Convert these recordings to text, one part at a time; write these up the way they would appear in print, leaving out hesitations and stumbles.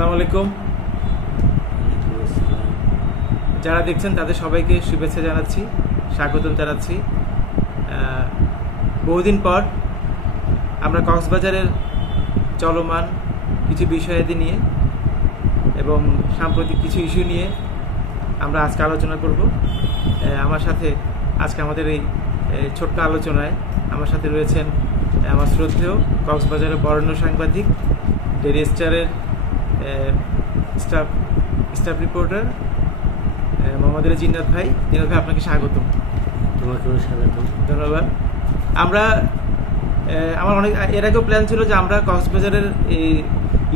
আসসালামু আলাইকুম। যারা দেখছেন তাদের সবাইকে শুভেচ্ছা জানাচ্ছি, স্বাগতম জানাচ্ছি। বহুদিন পর আমরা কক্সবাজারের চলমান কিছু বিষয়াদি নিয়ে এবং সাম্প্রতিক কিছু ইস্যু নিয়ে আমরা আজকে আলোচনা করব। আমার সাথে আজকে আমাদের এই ছোট্ট আলোচনায় আমার সাথে রয়েছেন আমার শ্রদ্ধেয় কক্সবাজারের বরেণ্য সাংবাদিক, ডেইলি স্টারের স্টাফ রিপোর্টার মোহাম্মদ জিন্নাত ভাই। জিন্নাত ভাই, আপনাকে স্বাগতম। তোমাকেও স্বাগতম। ধন্যবাদ। আমার অনেক এর আগেও প্ল্যান ছিল যে আমরা কক্সবাজারের এই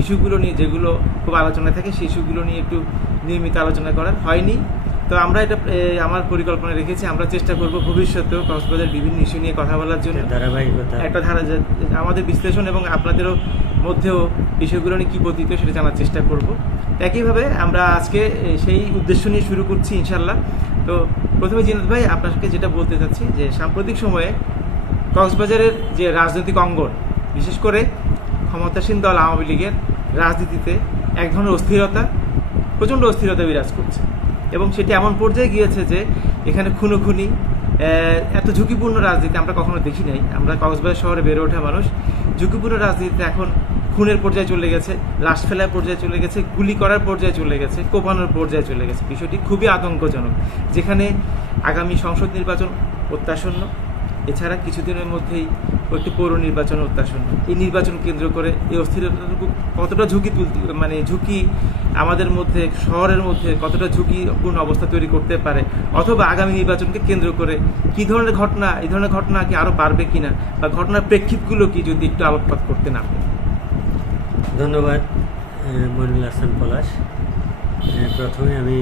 ইস্যুগুলো নিয়ে, যেগুলো খুব আলোচনায় থাকে, সেই ইস্যুগুলো নিয়ে একটু নিয়মিত আলোচনা করার হয়নি। তো আমরা এটা আমার পরিকল্পনা রেখেছি, আমরা চেষ্টা করব ভবিষ্যতেও কক্সবাজার বিভিন্ন ইস্যু নিয়ে কথা বলার জন্য ধারাবাহিকতা, একটা ধারা, আমাদের বিশ্লেষণ এবং আপনাদেরও মধ্যেও বিষয়গুলো নিয়ে কী পতিত সেটা জানার চেষ্টা করব। একইভাবে আমরা আজকে সেই উদ্দেশ্য নিয়ে শুরু করছি ইনশাল্লাহ। তো প্রথমে জিনাত ভাই, আপনাকে যেটা বলতে চাচ্ছি যে সাম্প্রতিক সময়ে কক্সবাজারের যে রাজনৈতিক অঙ্গন, বিশেষ করে ক্ষমতাসীন দল আওয়ামী লীগের রাজনীতিতে এক ধরনের অস্থিরতা, প্রচণ্ড অস্থিরতা বিরাজ করছে এবং সেটি এমন পর্যায়ে গিয়েছে যে এখানে খুনোখুনি, এত ঝুঁকিপূর্ণ রাজনীতি আমরা কখনো দেখি নাই। আমরা কক্সবাজার শহরে বেড়ে ওঠা মানুষ, ঝুঁকিপূর্ণ রাজনীতিতে এখন খুনের পর্যায়ে চলে গেছে, লাশ ফেলার পর্যায়ে চলে গেছে, গুলি করার পর্যায়ে চলে গেছে, কোপানোর পর্যায়ে চলে গেছে। বিষয়টি খুবই আতঙ্কজনক, যেখানে আগামী সংসদ নির্বাচন অত্যাসন্ন, এছাড়া কিছুদিনের মধ্যেই একটি পৌর নির্বাচন অত্যাসন্ন। এই নির্বাচন কেন্দ্র করে এই অস্থিরতাটুকু কতটা ঝুঁকি আমাদের মধ্যে, শহরের মধ্যে কতটা ঝুঁকিপূর্ণ অবস্থা তৈরি করতে পারে, অথবা আগামী নির্বাচনকে কেন্দ্র করে কী ধরনের ঘটনা, এই ধরনের ঘটনা কি আরও বাড়বে কিনা, বা ঘটনার প্রেক্ষিতগুলো কি, যদি একটু আলোকপাত করতে না পারে। ধন্যবাদ মনিরুল হাসান পলাশ। প্রথমে আমি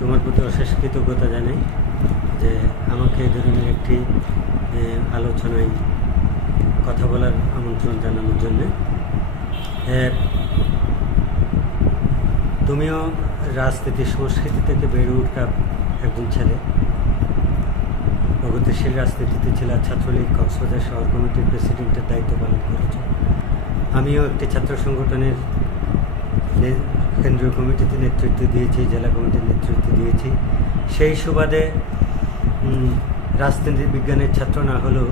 তোমার প্রতি অশেষ কৃতজ্ঞতা জানাই যে আমাকে এই ধরনের একটি আলোচনায় কথা বলার আমন্ত্রণ জানানোর জন্যে। তুমিও রাজনীতি সংস্কৃতি থেকে বেড়ে ওঠা একজন ছেলে, প্রগতিশীল রাজনীতিতে ছিল, ছাত্রলীগ কক্সবাজার শহর কমিটির প্রেসিডেন্টের দায়িত্ব পালন করেছ। আমিও একটি ছাত্র সংগঠনের কেন্দ্রীয় কমিটিতে নেতৃত্ব দিয়েছি, জেলা কমিটির নেতৃত্ব দিয়েছি। সেই সুবাদে রাজনীতি বিজ্ঞানের ছাত্র না হলেও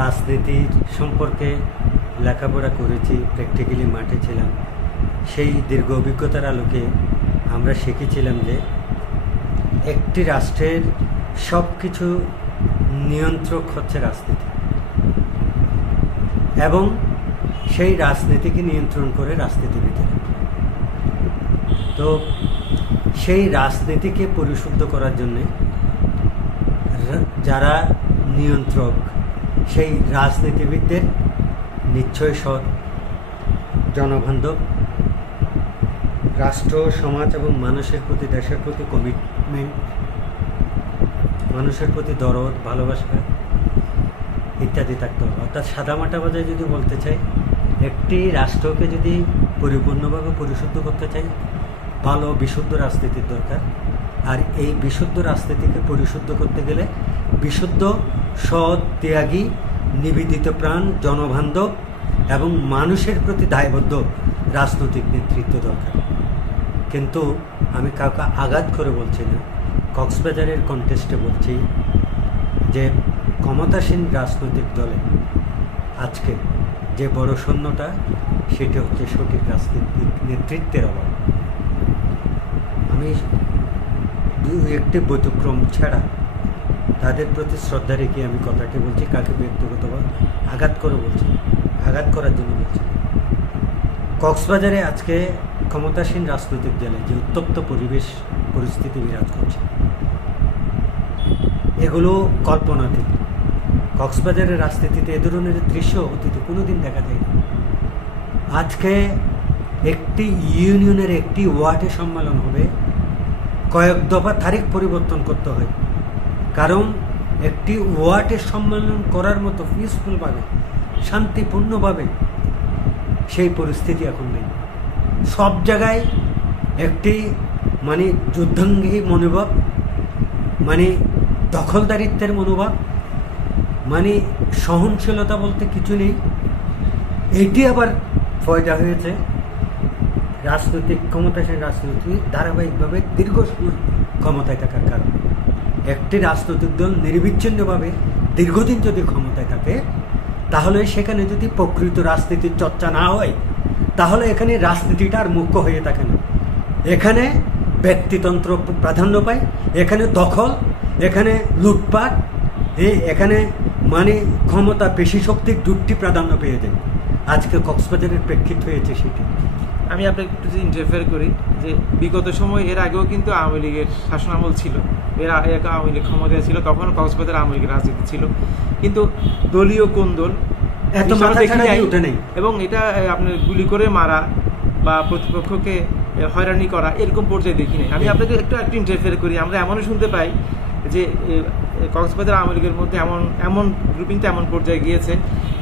রাজনীতির সম্পর্কে লেখাপড়া করেছি, প্র্যাকটিক্যালি মাঠে ছিলাম। সেই দীর্ঘ অভিজ্ঞতার আলোকে আমরা শিখেছিলাম যে একটি রাষ্ট্রের সব কিছু নিয়ন্ত্রক হচ্ছে রাজনীতি, এবং সেই রাজনীতিকে নিয়ন্ত্রণ করে রাজনীতিবিদেরা। তো সেই রাজনীতিকে পরিশুদ্ধ করার জন্যে যারা নিয়ন্ত্রক, সেই রাজনীতিবিদদের নিশ্চয় সৎ, জনবান্ধব, রাষ্ট্র, সমাজ এবং মানুষের প্রতি, দেশের প্রতি কমিটমেন্ট, মানুষের প্রতি দরদ, ভালোবাসা ইত্যাদি থাকতে হবে। অর্থাৎ সাদামাটা বাজায় যদি বলতে চাই, একটি রাষ্ট্রকে যদি পরিপূর্ণভাবে পরিশুদ্ধ করতে চাই, ভালো বিশুদ্ধ রাজনীতির দরকার। আর এই বিশুদ্ধ রাজনীতিকে পরিশুদ্ধ করতে গেলে বিশুদ্ধ, সৎ, ত্যাগী, নিবেদিত প্রাণ, জনবান্ধব এবং মানুষের প্রতি দায়বদ্ধ রাজনৈতিক নেতৃত্ব দরকার। কিন্তু আমি কাউকে আঘাত করে বলছি না, কক্সবাজারের কন্টেস্টে বলছি যে ক্ষমতাসীন রাজনৈতিক দলে আজকে যে বড় শূন্যতা, সেটি হচ্ছে সঠিক রাজনৈতিক নেতৃত্বের অভাব। আমি একটি ব্যতিক্রম ছাড়া তাদের প্রতি শ্রদ্ধা রেখে আমি কথাটি বলছি, কাকে ব্যক্তিগতভাবে আঘাত করে বলছি, আঘাত করার জন্য বলছি। কক্সবাজারে আজকে ক্ষমতাসীন রাজনৈতিক দলে যে উত্তপ্ত পরিস্থিতি বিরাজ করছে, এগুলো কল্পনাতীত। কক্সবাজারের রাজনীতিতে এ ধরনের দৃশ্য অতীতে কোনোদিন দেখা যায়নি। আজকে একটি ইউনিয়নের একটি ওয়ার্ডে সম্মেলন হবে, কয়েক দফা তারিখ পরিবর্তন করতে হয়, কারণ একটি ওয়ার্ডে সম্মেলন করার মতো পিসফুলভাবে, শান্তিপূর্ণভাবে সেই পরিস্থিতি এখন নেই। সব জায়গায় একটি যুদ্ধাঙ্গী মনোভাব, দখলদারিত্বের মনোভাব, সহনশীলতা বলতে কিছু নেই। এটি আবার পয়দা হয়েছে রাজনৈতিক ক্ষমতাসীন রাজনৈতিক ধারাবাহিকভাবে দীর্ঘ সময় ক্ষমতায় থাকার কারণ। একটি রাজনৈতিক দল নিরবিচ্ছিন্নভাবে দীর্ঘদিন যদি ক্ষমতায় থাকে, তাহলে সেখানে যদি প্রকৃত রাজনীতির চর্চা না হয়, তাহলে এখানে রাজনীতিটা আর মুখ্য হয়ে থাকে না। এখানে ব্যক্তিতন্ত্র প্রাধান্য পায়, এখানে দখল, এখানে লুটপাট, এখানে মানে ক্ষমতা পেশি শক্তির দুটি প্রাধান্য পেয়ে যায়। আজকে কক্সবাজারের প্রেক্ষিত হয়েছে সেটি। আমি আপনাকে একটু যদি ইন্টারফেয়ার করি, যে বিগত সময় এর আগেও কিন্তু আওয়ামী লীগের শাসনামল ছিল, এর আগে আওয়ামী লীগ ক্ষমতায় ছিল, তখন কক্সবাজার আওয়ামী লীগের রাজনীতি ছিল, কিন্তু দলীয় কোন্দল এত মাথা ছাড়া দিয়ে উঠে নেই। এবং এটা আপনার গুলি করে মারা বা প্রতিপক্ষকে হয়রানি করা এরকম পর্যায়ে দেখি নাই। আমি আপনাকে একটু ইন্টারফেয়ার করি। আমরা এমনও শুনতে পাই যে কক্সবাজার আওয়ামী লীগের মধ্যে এমন গ্রুপিংটা এমন পর্যায়ে গিয়েছে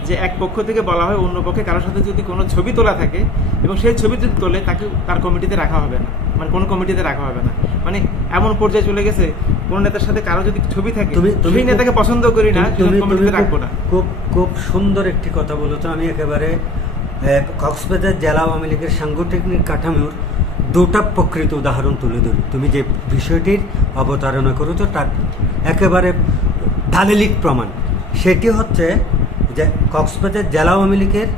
যে এক পক্ষ থেকে বলা হয় অন্য পক্ষে কারোর সাথে যদি কোনো ছবি তোলা থাকে এবং সেই ছবি যদি তোলে তাকে তার কমিটিতে রাখা হবে না, মানে কোনো কমিটিতে রাখা হবে না। মানে এমন পর্যায়ে চলে গেছে, কোনো নেতার সাথে কারো যদি ছবি থাকে সেই নেতাকে পছন্দ করি না, কমিটিতে রাখবো না। খুব সুন্দর একটি কথা বলেছো। আমি একেবারে কক্সবাজার জেলা আওয়ামী লীগের সাংগঠনিক কাঠামোর দুটা প্রকৃত উদাহরণ তুলে ধরি। তুমি যে বিষয়টির অবতারণা করেছো তার একেবারে দালিলিক প্রমাণ। সেটি হচ্ছে যে কক্সবাজার জেলা আওয়ামী লীগের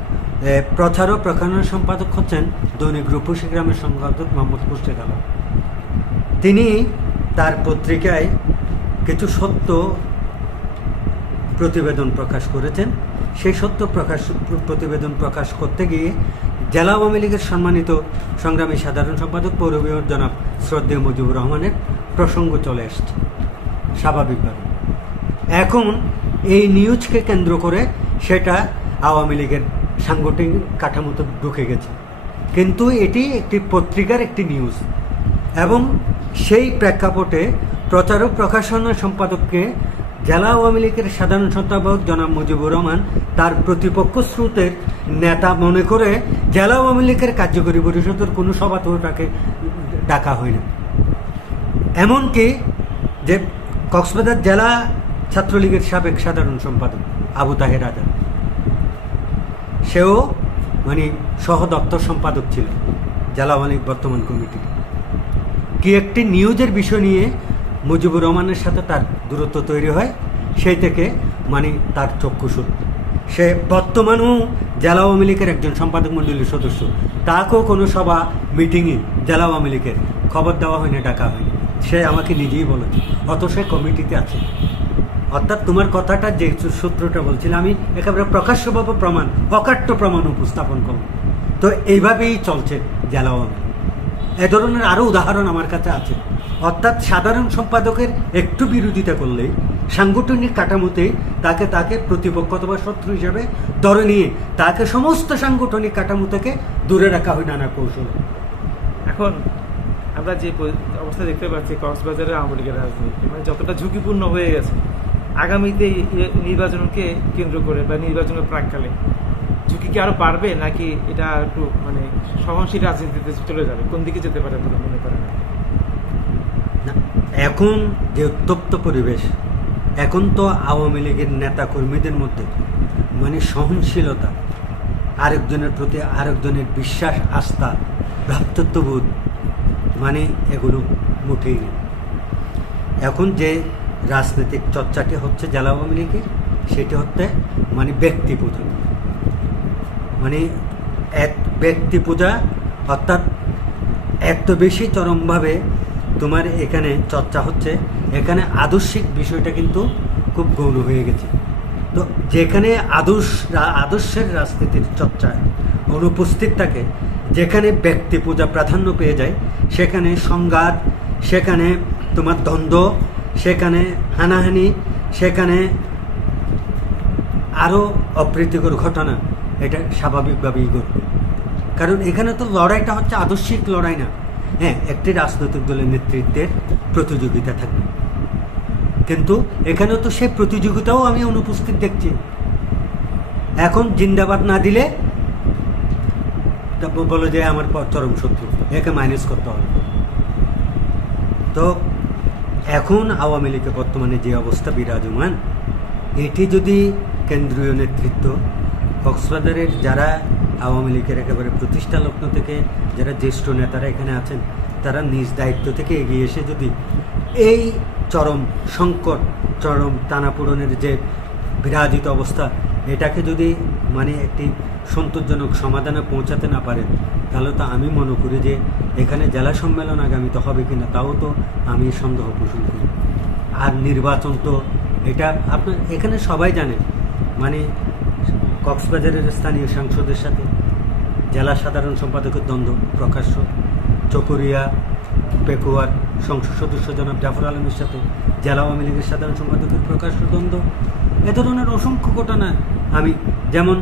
প্রচার ও প্রকাশনা সম্পাদক হচ্ছেন দৈনিক রূপসী গ্রামের সম্পাদক মোহাম্মদ মুশতাক আলম। তিনি তার পত্রিকায় কিছু সত্য প্রতিবেদন প্রকাশ করেছেন। সেই সত্য প্রতিবেদন প্রকাশ করতে গিয়ে জেলা আওয়ামী লীগের সম্মানিত সংগ্রামী সাধারণ সম্পাদক পৌর মেয়র জনাব শ্রদ্ধেয় মুজিবুর রহমানের প্রসঙ্গ চলে আসছে স্বাভাবিকভাবে। এখন এই নিউজকে কেন্দ্র করে সেটা আওয়ামী লীগের সাংগঠনিক কাঠামোতে ঢুকে গেছে, কিন্তু এটি একটি পত্রিকার একটি নিউজ। এবং সেই প্রেক্ষাপটে প্রচার ও প্রকাশনা সম্পাদককে জেলা আওয়ামী লীগের সাধারণ সম্পাদক জনাব মুজিবুর রহমান তার প্রতিপক্ষ স্রোতের নেতা মনে করে জেলা আওয়ামী লীগের কার্যকরী পরিষদের কোনো সভাতেও তাকে ডাকা হয় না। এমনকি যে কক্সবাজার জেলা ছাত্রলীগের সাবেক সাধারণ সম্পাদক আবু তাহের আজাদ, সেও মানে সহ দপ্তর সম্পাদক ছিল জেলা আওয়ামী লীগ বর্তমান কমিটির। কি একটি নিউজের বিষয় নিয়ে মুজিবুর রহমানের সাথে তার দূরত্ব তৈরি হয়, সেই থেকে মানে তার চক্ষুসুর। সে বর্তমানেও জেলা আওয়ামী লীগের একজন সম্পাদক মণ্ডলীর সদস্য, তাকেও কোনো সভা মিটিংয়ে জেলা আওয়ামী লীগের খবর দেওয়া হয়নি, ডাকা হয়নি। সে আমাকে নিজেই বলেছে, অত সে কমিটিতে আছে। অর্থাৎ তোমার কথাটা যে সূত্রটা বলছিল, আমি একেবারে প্রকাশ্যভাবে প্রমাণ, অকাট্য প্রমাণ উপস্থাপন করব। তো এইভাবেই চলছে জেলা আওয়ামী লীগ। এ ধরনের আরও উদাহরণ আমার কাছে আছে। অর্থাৎ সাধারণ সম্পাদকের একটু বিরোধিতা করলেই সাংগঠনিক কাঠামোতেই তাকে প্রতিপক্ষ অথবা শত্রু হিসেবে ধরে নিয়ে তাকে সমস্ত সাংগঠনিক কাঠামো থেকে দূরে রাখা হয় নানা কৌশলে। এখন আমরা যে অবস্থা দেখতে পাচ্ছি কক্সবাজারের আওয়ামী লীগের রাজনীতি মানে যতটা ঝুঁকিপূর্ণ হয়ে গেছে, আগামীতে নির্বাচনকে কেন্দ্র করে বা নির্বাচনের প্রাককালে ঝুঁকি কি আরো বাড়বে, নাকি এটা একটু মানে সহনশীল রাজনীতিতে চলে যাবে? কোন দিকে যেতে পারে বলে মনে করেন? এখন যে উত্তপ্ত পরিবেশ, এখন তো আওয়ামী লীগের নেতা কর্মীদের মধ্যে মানে সহনশীলতা, আরেকজনের প্রতি আরেকজনের বিশ্বাস, আস্থা, ভ্রাতৃত্ববোধ মানে এগুলো মুঠেই নেই। এখন যে রাজনৈতিক চর্চাটি হচ্ছে জেলা আওয়ামী লীগের, সেটি হচ্ছে মানে ব্যক্তি পূজা, মানে এক ব্যক্তি পূজা। অর্থাৎ এত বেশি চরমভাবে তোমার এখানে চর্চা হচ্ছে, এখানে আদর্শিক বিষয়টা কিন্তু খুব গৌণ হয়ে গেছে। তো যেখানে আদর্শের রাজনীতির চর্চা অনুপস্থিত থাকে, যেখানে ব্যক্তি পূজা প্রাধান্য পেয়ে যায়, সেখানে সংঘাত, সেখানে তোমার দ্বন্দ্ব, সেখানে হানাহানি, সেখানে আরও অপ্রীতিকর ঘটনা, এটা স্বাভাবিকভাবেই ঘটবে। কারণ এখানে তো লড়াইটা হচ্ছে আদর্শিক লড়াই না। হ্যাঁ, একটি রাজনৈতিক দলের নেতৃত্বের প্রতিযোগিতা থাকবে, কিন্তু এখানে তো সেই প্রতিযোগিতাও আমি অনুপস্থিত দেখছি। এখন জিন্দাবাদ না দিলে বলো যে আমার চরম শত্রু, একে মাইনাস করতে হবে। তো এখন আওয়ামী লীগের বর্তমানে যে অবস্থা বিরাজমান, এটি যদি কেন্দ্রীয় নেতৃত্ব, কক্সবাজারের যারা আওয়ামী লীগের একেবারে প্রতিষ্ঠা লগ্ন থেকে যারা জ্যেষ্ঠ নেতারা এখানে আছেন, তারা নিজ দায়িত্ব থেকে এগিয়ে এসে যদি এই চরম সংকট, চরম টানাপোড়েনের যে বিরাজিত অবস্থা, এটাকে যদি মানে একটি সন্তোষজনক সমাধানে পৌঁছাতে না পারেন, তাহলে তো আমি মনে করি যে এখানে জেলা সম্মেলন আগামীতে হবে কিনা তাও তো আমি সন্দেহ পোষণ করি। আর নির্বাচন তো এটা আপনার এখানে সবাই জানে, মানে কক্সবাজারের স্থানীয় সাংসদের সাথে জেলা সাধারণ সম্পাদকের দ্বন্দ্ব প্রকাশ্য, চকরিয়া পেকুয়ার সংসদ সদস্য জনাব জাফর আলমের সাথে জেলা আওয়ামী লীগের সাধারণ সম্পাদকের প্রকাশ্য দ্বন্দ্ব, এ ধরনের অসংখ্য ঘটনা। আমি যেমন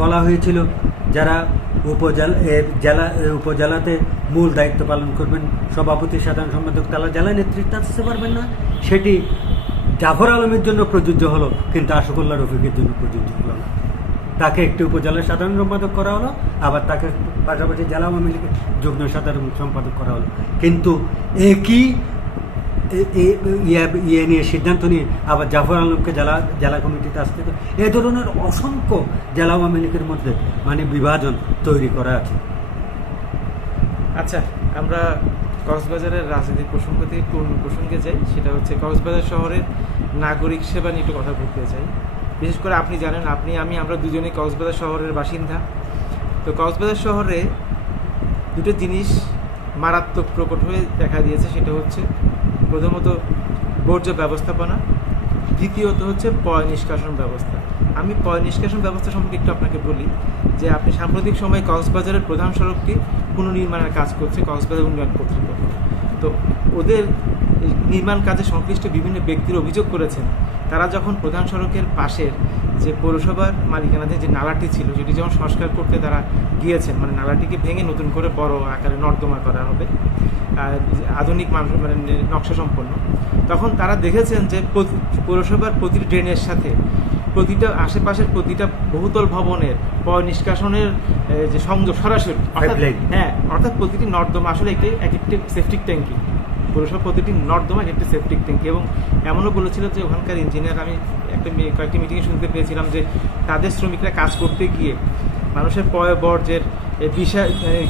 বলা হয়েছিল যারা উপজেলাতে মূল দায়িত্ব পালন করবেন, সভাপতি সাধারণ সম্পাদক, তারা জেলা নেতৃত্ব আসতে পারবেন না, সেটি জাফর আলমের জন্য প্রযোজ্য হলো, কিন্তু আশফাকুল্লাহ রফিকের জন্য প্রযোজ্য হলো না। তাকে একটি উপজেলার সাধারণ সম্পাদক করা হলো, আবার তাকে পাশাপাশি জেলা আওয়ামী লীগের যুগ্ম সাধারণ সম্পাদক করা হলো, কিন্তু একই ইয়ে নিয়ে সিদ্ধান্ত নিয়ে আবার জাফর আলমকে জেলা কমিটিতে আসতে। এ ধরনের অসংখ্য জেলা আওয়ামী লীগের মধ্যে মানে বিভাজন তৈরি করা আছে। আচ্ছা, আমরা কক্সবাজারের রাজনীতির প্রসঙ্গ থেকে কোন প্রসঙ্গে যাই, সেটা হচ্ছে কক্সবাজার শহরের নাগরিক সেবা নিয়ে একটু কথা বলতে চাই। বিশেষ করে আপনি জানেন, আমরা দুজনেই কক্সবাজার শহরের বাসিন্দা। তো কক্সবাজার শহরে দুটো জিনিস মারাত্মক প্রকট হয়ে দেখা দিয়েছে, সেটা হচ্ছে প্রথমত বর্জ্য ব্যবস্থাপনা, দ্বিতীয়ত হচ্ছে পয় নিষ্কাশন ব্যবস্থা। আমি পয় নিষ্কাশন ব্যবস্থা সম্পর্কে একটু আপনাকে বলি যে আপনি সাম্প্রতিক সময়ে কক্সবাজারের প্রধান সড়কটি পুনর্নির্মাণের কাজ করছে কক্সবাজার উন্নয়ন কর্তৃপক্ষ। তো ওদের নির্মাণ কাজে সংশ্লিষ্ট বিভিন্ন ব্যক্তির অভিযোগ করেছেন, তারা যখন প্রধান সড়কের পাশের যে পৌরসভার মালিকানাধীন যে নালাটি ছিল, সেটি যখন সংস্কার করতে তারা গিয়েছেন, মানে নালাটিকে ভেঙে নতুন করে বড় আকারে নর্দমা করা হবে, আধুনিক মানে নকশা সম্পন্ন, তখন তারা দেখেছেন যে পৌরসভার প্রতিটি ড্রেনের সাথে প্রতিটা আশেপাশের প্রতিটা বহুতল ভবনের পয় নিষ্কাশনের যে সংযোগ সরাসরি, অর্থাৎ প্রতিটি নর্দমা আসলে একটি সেপটিক ট্যাঙ্কি, পৌরসভা প্রতিটি নর্দমা একটি সেপটিক ট্যাঙ্কি। এবং এমনও বলেছিল যে ওখানকার ইঞ্জিনিয়ার, আমি কয়েকটি মিটিংয়ে শুনতে পেয়েছিলাম যে তাদের শ্রমিকরা কাজ করতে গিয়ে মানুষের পয় বর্জ্যের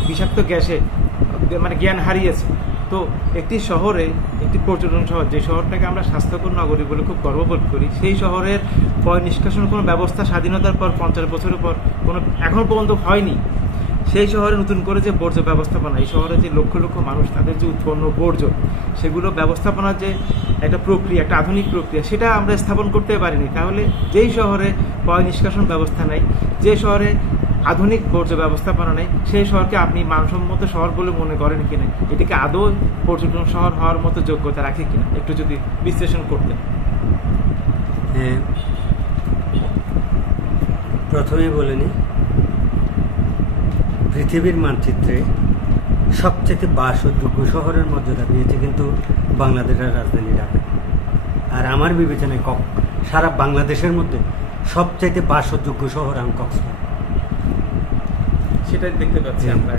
বিষাক্ত গ্যাসে মানে জ্ঞান হারিয়েছে। তো একটি শহরে, একটি পর্যটন শহর, যে শহরটাকে আমরা স্বাস্থ্যকর নগরী বলে খুব গর্ববোধ করি, সেই শহরের পয় নিষ্কাশনের কোনো ব্যবস্থা স্বাধীনতার পর 50 বছরের পর কোনো এখনও পর্যন্ত হয়নি। সেই শহরে নতুন করে যে বর্জ্য ব্যবস্থাপনা, এই শহরে যে লক্ষ লক্ষ মানুষ তাদের যে উৎপন্ন বর্জ্য, সেগুলো ব্যবস্থাপনার যে একটা প্রক্রিয়া, একটা আধুনিক প্রক্রিয়া, সেটা আমরা স্থাপন করতে পারিনি। তাহলে যেই শহরে পয় নিষ্কাশন ব্যবস্থা নেই, যে শহরে আধুনিক বর্জ্য ব্যবস্থাপনা নেই, সেই শহরকে আপনি মানসম্মত শহর বলে মনে করেন কিনা, এটিকে আদৌ পর্যটন শহর হওয়ার মতো যোগ্যতা রাখে কিনা, একটু যদি বিশ্লেষণ করতেন। হ্যাঁ, প্রথমে বলে নিই, পৃথিবীর মানচিত্রে সবচেয়ে বাসযোগ্য শহরের মর্যাদা পেয়েছে কিন্তু বাংলাদেশের রাজধানী ঢাকা। আর আমার বিবেচনায় সারা বাংলাদেশের মধ্যে সবচাইতে বাসযোগ্য শহর কক্সবাজার। সেটাই দেখতে পাচ্ছি আমরা।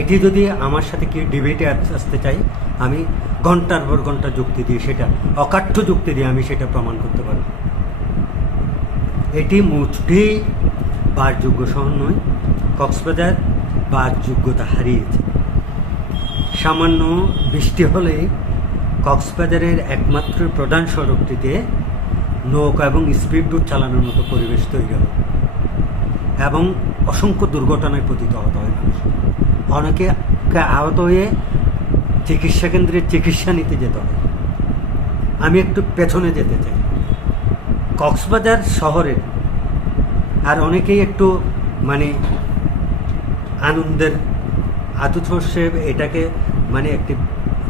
এটি যদি আমার সাথে কি ডিবেটে আসতে চাই, আমি ঘন্টার পর ঘন্টা যুক্তি দিয়ে, সেটা অকাঠ্য যুক্তি দিয়ে আমি সেটা প্রমাণ করতে পারব। এটি মোটেই বাসযোগ্য শহর নয়। কক্সবাজার বাসযোগ্যতা হারিয়েছে। সামান্য বৃষ্টি হলে কক্সবাজারের একমাত্র প্রধান সড়কটিতে নৌকা এবং স্পিডবোট চালানোর মতো পরিবেশ তৈরি হয় এবং অসংখ্য দুর্ঘটনায় পতিত হতে হয় মানুষ। অনেকে আহত হয়ে চিকিৎসা কেন্দ্রে চিকিৎসা নিতে যেতে হয়। আমি একটু পেছনে যেতে চাই। কক্সবাজার শহরের আর অনেকেই একটু মানে আনন্দের আতুথস্যে এটাকে মানে একটি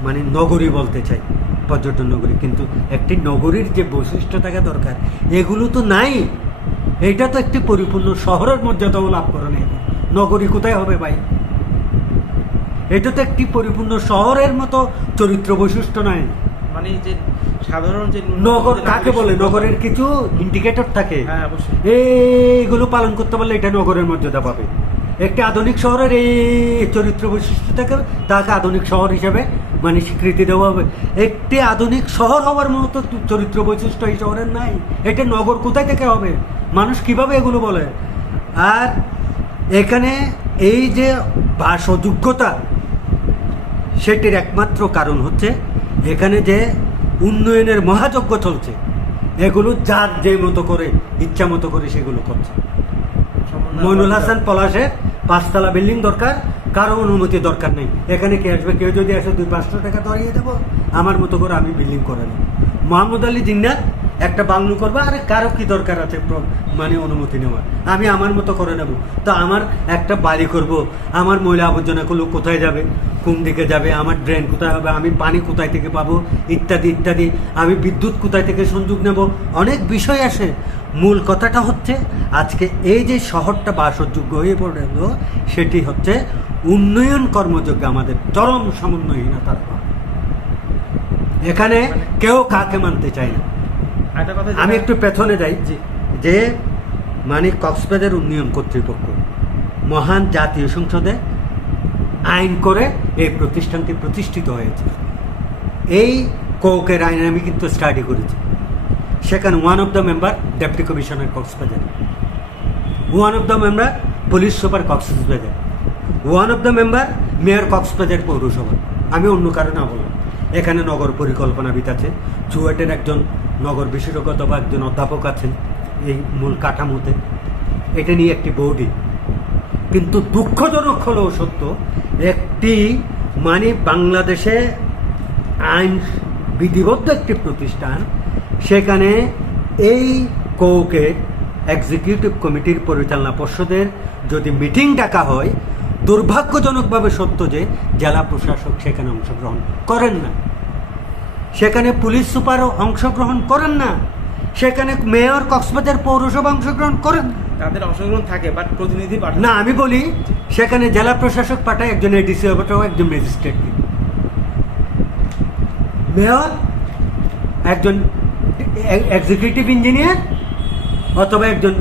মানে নগরী বলতে চাই, পর্যটন নগরী, কিন্তু একটি নগরীর যে বৈশিষ্ট্য থাকা দরকার এগুলো তো নাই। এটা তো একটি পরিপূর্ণ শহরের মর্যাদাও লাভ করে না। নগরী কোথায় হবে ভাই? এটা তো একটি পরিপূর্ণ শহরের মতো চরিত্র বৈশিষ্ট্য নয়। মানে যে সাধারণ যে নগর কাকে বলে, নগরের কিছু ইন্ডিকেটর থাকে, এইগুলো পালন করতে পারলে এটা নগরের মর্যাদা পাবে। একটি আধুনিক শহরের এই চরিত্র বৈশিষ্ট্য থাকে, তাকে আধুনিক শহর হিসেবে মানে স্বীকৃতি দেওয়া হবে। একটি আধুনিক শহর হওয়ার মতো চরিত্র বৈশিষ্ট্য এই শহরের নাই। এটা নগর কোথায় থেকে হবে? মানুষ কিভাবে এগুলো বলে? আর এখানে এই যে বাসযোগ্যতা, সেটির একমাত্র কারণ হচ্ছে এখানে যে উন্নয়নের মহাযজ্ঞ চলছে, এগুলো যার যে মতো করে ইচ্ছা মতো করে সেগুলো করছে। মইনুল হাসান পলাশের 5 তলা বিল্ডিং দরকার, কারো অনুমতি দরকার নেই। এখানে কে আসবে? কেউ যদি আসে 200-500 টাকা ধরিয়ে দেবো, আমার মতো করে আমি বিল্ডিং করে নেব। মোহাম্মদ আলী জিন্নাত একটা বাংলু করবে, আরে কারো কি দরকার আছে মানে অনুমতি নেওয়ার? আমি আমার মতো করে নেব। তো আমার একটা বাড়ি করব, আমার ময়লা আবর্জনাগুলো কোথায় যাবে, কোন দিকে যাবে, আমার ড্রেন কোথায় হবে, আমি পানি কোথায় থেকে পাবো, ইত্যাদি ইত্যাদি, আমি বিদ্যুৎ কোথায় থেকে সংযোগ নেব, অনেক বিষয় আসে। মূল কথাটা হচ্ছে আজকে এই যে শহরটা বাসযোগ্য হয়ে পড়ল, সেটি হচ্ছে উন্নয়ন কর্মযোগ্য আমাদের চরম সমন্বয়হীনতার ফল। এখানে কেউ কাকে মানতে চায় না। আমি একটু পেছনে যাই, যে মানে কক্সবাজার উন্নয়ন কর্তৃপক্ষ মহান জাতীয় সংসদে আইন করে এই প্রতিষ্ঠানটি প্রতিষ্ঠিত হয়েছে। এই কোকের আইন আমি কিন্তু স্টাডি করেছি। সেখানে one of the member deputy commissioner Cox's Bazar, one of the member police super Cox's Bazar, one of the member mayor Cox's Bazar পৌরসভা। আমি অন্য কারণে বললাম, এখানে নগর পরিকল্পনাবিদ আছে, চুয়েটের একজন নগর বিশেষজ্ঞ বা একজন অধ্যাপক আছেন এই মূল কাঠামোতে। এটা নিয়ে একটি বডি। কিন্তু দুঃখজনক হলেও সত্য, একটি মানে বাংলাদেশে আইন বিধিবদ্ধ একটি প্রতিষ্ঠান, সেখানে এই কোকে এক্সিকিউটিভ কমিটির পরিচালনা পর্ষদের যদি মিটিং ডাকা হয়, দুর্ভাগ্যজনকভাবে সত্য যে জেলা প্রশাসক সেখানে অংশগ্রহণ করেন না, সেখানে পুলিশ সুপারও অংশগ্রহণ করেন না, সেখানে মেয়র কক্সবাজার পৌরসভা অংশগ্রহণ করেন না। তাদের অংশগ্রহণ থাকে, বাট প্রতিনিধি পাঠায় না। আমি বলি সেখানে জেলা প্রশাসক পাঠায় একজন এডিসি অথবা একজন ম্যাজিস্ট্রেট, মেয়র একজন এক্সিকিউটিভ ইঞ্জিনিয়ার অথবা একজন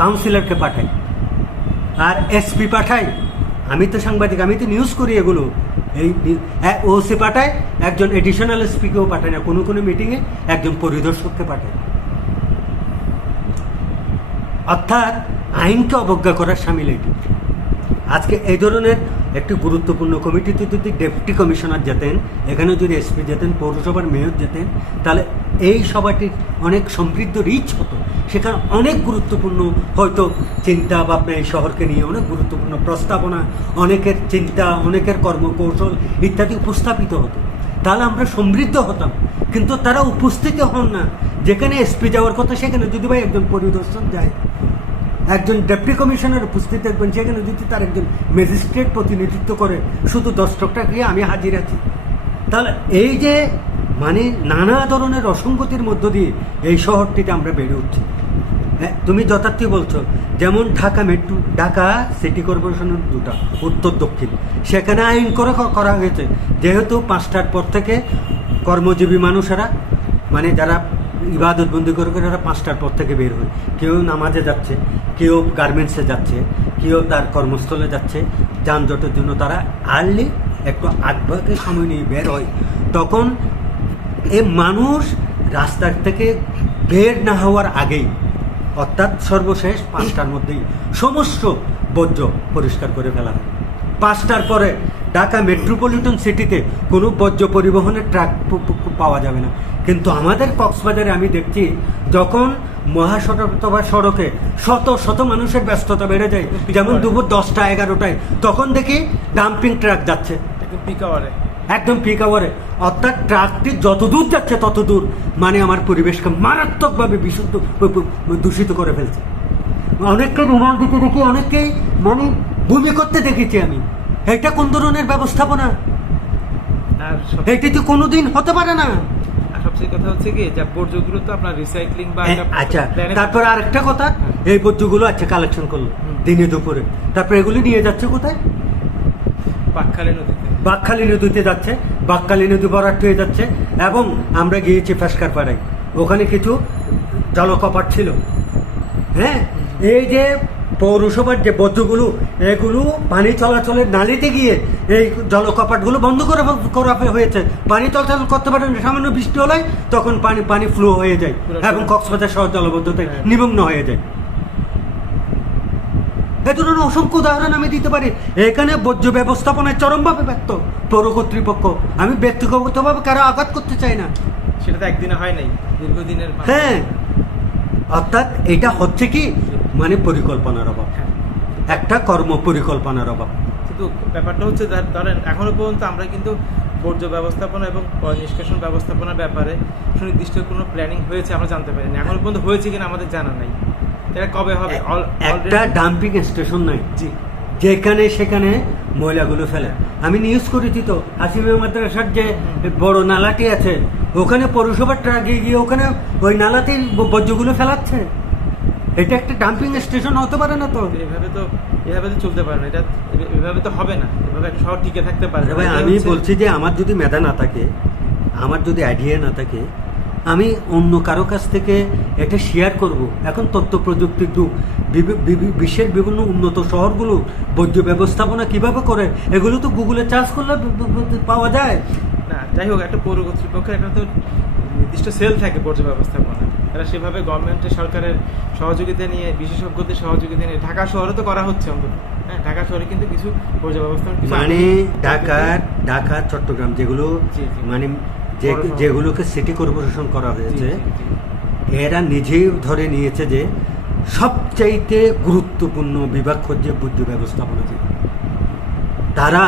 কাউন্সিলরকে পাঠায়, আর এসপি পাঠায়। আমি তো সাংবাদিক, আমি তো নিউজ করি এগুলো। এই ওসি পাঠায়, একজন এডিশনাল এসপিকেও পাঠায় না, কোনো কোনো মিটিংয়ে একজন পরিদর্শককে পাঠায়। অর্থাৎ আইনকে অবজ্ঞা করার সামিল এটি। আজকে এই ধরনের একটি গুরুত্বপূর্ণ কমিটিতে যদি ডেপুটি কমিশনার যেতেন, এখানে যদি এসপি যেতেন, পৌরসভার মেয়র যেতেন, তাহলে এই সভাটির অনেক সমৃদ্ধ রিচ হতো। সেখানে অনেক গুরুত্বপূর্ণ হয়তো চিন্তা ভাবনা, এই শহরকে নিয়ে অনেক গুরুত্বপূর্ণ প্রস্তাবনা, অনেকের চিন্তা, অনেকের কর্মকৌশল ইত্যাদি উপস্থাপিত হতো। তাহলে আমরা সমৃদ্ধ হতাম। কিন্তু তারা উপস্থিত হন না। যেখানে এসপি যাওয়ার কথা, সেখানে যদি ভাই একজন পরিদর্শক যায়, একজন ডেপুটি কমিশনার উপস্থিত থাকবেন, সেখানে যদি তার একজন ম্যাজিস্ট্রেট প্রতিনিধিত্ব করে, শুধু 10 টাকা দিয়ে আমি হাজির আছি, তাহলে এই যে মানে নানা ধরনের অসঙ্গতির মধ্য দিয়ে এই শহরটিতে আমরা বেড়ে উঠছি। হ্যাঁ, তুমি যথার্থই বলছো। যেমন ঢাকা মেট্রো, ঢাকা সিটি কর্পোরেশনের 2টা, উত্তর দক্ষিণ, সেখানে আইন করা হয়েছে যেহেতু 5টার পর থেকে কর্মজীবী মানুষেরা, মানে যারা ইবাদত বন্দি করে ওরা 5টার পর থেকে বের হয়। কেউ নামাজে যাচ্ছে, কেউ গার্মেন্টসে যাচ্ছে, কেউ তার কর্মস্থলে যাচ্ছে। যানজটের জন্য তারা আর্লি একটু আগভাগে সময় নিয়ে বের হয়। তখন এই মানুষ রাস্তার থেকে বের না হওয়ার আগেই, অর্থাৎ সর্বশেষ 5টার মধ্যেই সমস্ত বর্জ্য পরিষ্কার করে ফেলা হয়। 5টার পরে ঢাকা মেট্রোপলিটন সিটিতে কোনো বর্জ্য পরিবহনের ট্রাক পাওয়া যাবে না। কিন্তু আমাদের কক্সবাজারে আমি দেখছি, যখন মহাসড়ক অথবা সড়কে শত শত মানুষের ব্যস্ততা বেড়ে যায়, যেমন দুপুর 10টা 11টায়, তখন দেখি ডাম্পিং ট্রাক যাচ্ছে একদম পিক আওয়ারে। অর্থাৎ ট্রাকটি যত দূর যাচ্ছে তত দূর মানে আমার পরিবেশকে মারাত্মকভাবে দূষিত করে ফেলছে। অনেককে রুমাল দিতে দেখি, অনেককেই মানে ভূমি করতে দেখেছি আমি। এটা কোন ধরনের ব্যবস্থাপনা? এটি তো কোনোদিন হতে পারে না। সবচেয়ে কথা হচ্ছে কি, যে বর্জ্যগুলো তো আপনার রিসাইক্লিং বা আচ্ছা, তারপর আরেকটা কথা, এই বর্জ্যগুলো আচ্ছা কালেকশন করলো দিনে দুপুরে, তারপর এগুলি নিয়ে যাচ্ছে কোথায়? বাকখালী নদীতে যাচ্ছে। বাকখালী নদী ভরাট হয়ে যাচ্ছে। এবং আমরা গিয়েছি ফেসকার পাড়ায়, ওখানে কিছু জলকপাট ছিল। হ্যাঁ, এই যে পৌরসভার যে বর্জ্যগুলো, এগুলো পানি চলাচলের নালিতে গিয়ে এই জলকপাটগুলো বন্ধ করা হয়েছে। পানি চলাচল করতে পারে না। সামান্য বৃষ্টি হলে তখন পানি ফ্লো হয়ে যায় এবং কক্সবাজার শহর জলবদ্ধতায় নিমগ্ন হয়ে যায়। এ ধরনের অসংখ্য উদাহরণ আমি দিতে পারি। এখানে বর্জ্য ব্যবস্থাপনায় চরমভাবে ব্যর্থ পৌর কর্তৃপক্ষ। আমি ব্যক্তিগতভাবে কারো আঘাত করতে চাই না। সেটা তো একদিনে হয় নাই, দীর্ঘদিনের হ্যাঁ, অর্থাৎ এটা হচ্ছে কি মানে পরিকল্পনার অভাব, একটা কর্ম পরিকল্পনার অভাব। কিন্তু ব্যাপারটা হচ্ছে ধরেন এখনো পর্যন্ত আমরা কিন্তু বর্জ্য ব্যবস্থাপনা এবং নিষ্কাশন ব্যবস্থাপনার ব্যাপারে সুনির্দিষ্ট কোনো প্ল্যানিং হয়েছে আমরা জানতে পারিনি। এখনো পর্যন্ত হয়েছে কিনা আমাদের জানা নাই। এটা কবে হবে? একটা ডাম্পিং স্টেশন নাই জি, যেখানে সেখানে ময়লাগুলো ফেলে। আমি নিউজ করেছি তো, হাসিমে মাদ্রাসার যে বড় নালাটি আছে ওখানে পৌরসভার ট্রাকে গিয়ে ওখানে ওই নালাতেই বর্জ্যগুলো ফেলাচ্ছে। এটা একটা ডাম্পিং স্টেশন হতে পারে না তো। এভাবে তো চলতে পারে না, এটা এভাবে তো হবে না। এভাবে একটা শহর টিকে থাকতে পারে না। ভাই আমি বলছি যে আমার যদি মেধা না থাকে, আমার যদি আইডিয়া না থাকে, আমি অন্য কারো কাছ থেকে এটা শেয়ার করব। এখন তথ্য প্রযুক্তির যুগ, বিশ্বের বিভিন্ন উন্নত শহরগুলো বর্জ্য ব্যবস্থাপনা কিভাবে করে এগুলো তো গুগলে চার্জ করলে পাওয়া যায় না। যাই হোক, একটা পৌর কর্তৃপক্ষের একটা তো নির্দিষ্ট সেল থাকে বর্জ্য ব্যবস্থাপনা। এরা সেভাবে গভর্নমেন্টের সরকারের সহযোগিতা নিয়ে, বিশেষজ্ঞদের সহযোগিতা নিয়ে ঢাকা শহরে তো করা হচ্ছে অন্তত। হ্যাঁ, ঢাকা শহরে কিন্তু কিছু বর্জ্য ব্যবস্থাপনা মানে ঢাকা চট্টগ্রাম যেগুলো মানে যেগুলোকে সিটি কর্পোরেশন করা হয়েছে, এরা নিজেই ধরে নিয়েছে যে সবচাইতে গুরুত্বপূর্ণ বিভাগ হচ্ছে বর্জ্য ব্যবস্থাপনা বিভাগ। তারা